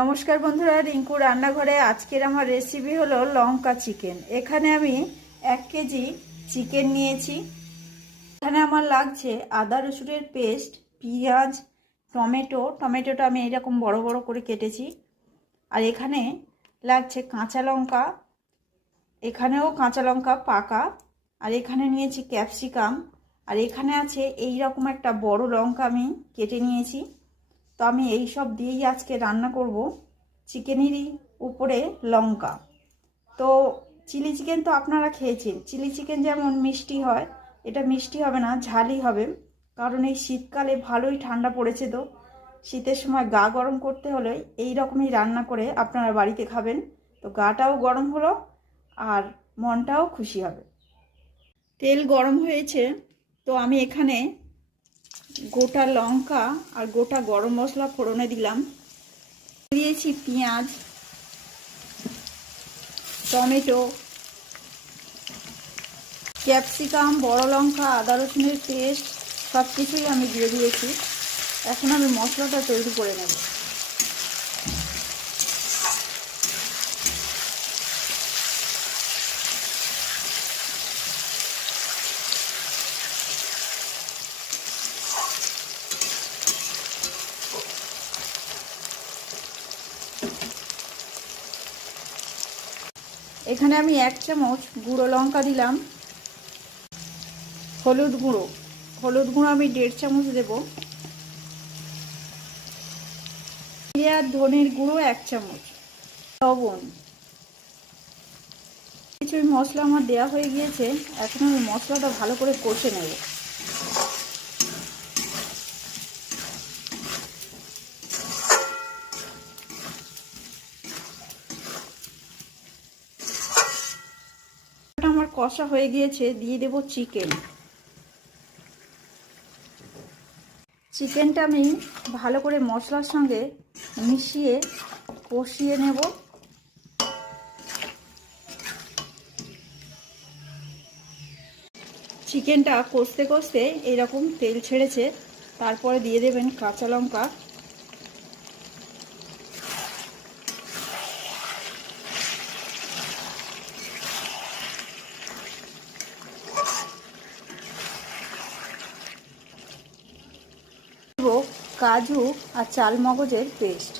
নমস্কার বন্ধুরা, রিঙ্কু রান্নাঘরে আজকের আমার রেসিপি হলো লঙ্কা চিকেন। এখানে আমি 1 কেজি চিকেন নিয়েছি। এখানে আমার লাগছে আদা রসুনের পেস্ট, পেঁয়াজ, টমেটোটা আমি এরকম বড় বড় করে কেটেছি। আর এখানে লাগছে কাঁচা লঙ্কা, এখানেও কাঁচা লঙ্কা পাকা। আর এখানে নিয়েছি ক্যাপসিকাম। আর এখানে আছে এই রকম একটা বড় লঙ্কা আমি কেটে নিয়েছি। তো আমি এই সব দিয়েই আজকে রান্না করব চিকেনেরই উপরে লঙ্কা। তো চিলি চিকেন তো আপনারা খেয়েছেন। চিলি চিকেন যেমন মিষ্টি হয়, এটা মিষ্টি হবে না, ঝালই হবে। কারণ এই শীতকালে ভালোই ঠান্ডা পড়েছে, তো শীতের সময় গা গরম করতে হলে এই রকমই রান্না করে আপনারা বাড়িতে খাবেন। তো গাটাও গরম হলো আর মনটাও খুশি হবে। তেল গরম হয়েছে, তো আমি এখানে গোটা লঙ্কা আর গোটা গরম মশলা ফোড়নে দিলাম। দিয়েছি পেঁয়াজ, টমেটো, ক্যাপসিকাম, বড় লঙ্কা, আদা রসুনের পেস্ট সব কিছুই আমি দিয়ে দিয়েছি। এখন আমি মশলাটা তৈরি করে নেব। এখানে আমি 1 চামচ গুঁড়ো লঙ্কা দিলাম। হলুদ গুঁড়ো আমি 1.5 চামচ দেব। আর ধনের গুঁড়ো 1 চামচ, লবণ। কিছুই মশলা আমার দেওয়া হয়ে গিয়েছে। এখন আমি মশলাটা ভালো করে কষে নেব। আমার কষা হয়ে গিয়েছে, দিয়ে দেব চিকেনটা আমি ভালো করে মশলার সঙ্গে মিশিয়ে কষিয়ে নেব। চিকেনটা কষতে কষতে এরকম তেল ছেড়েছে, তারপরে দিয়ে দেবেন কাঁচা লঙ্কা। কাজু আর চাল মগজের পেস্ট।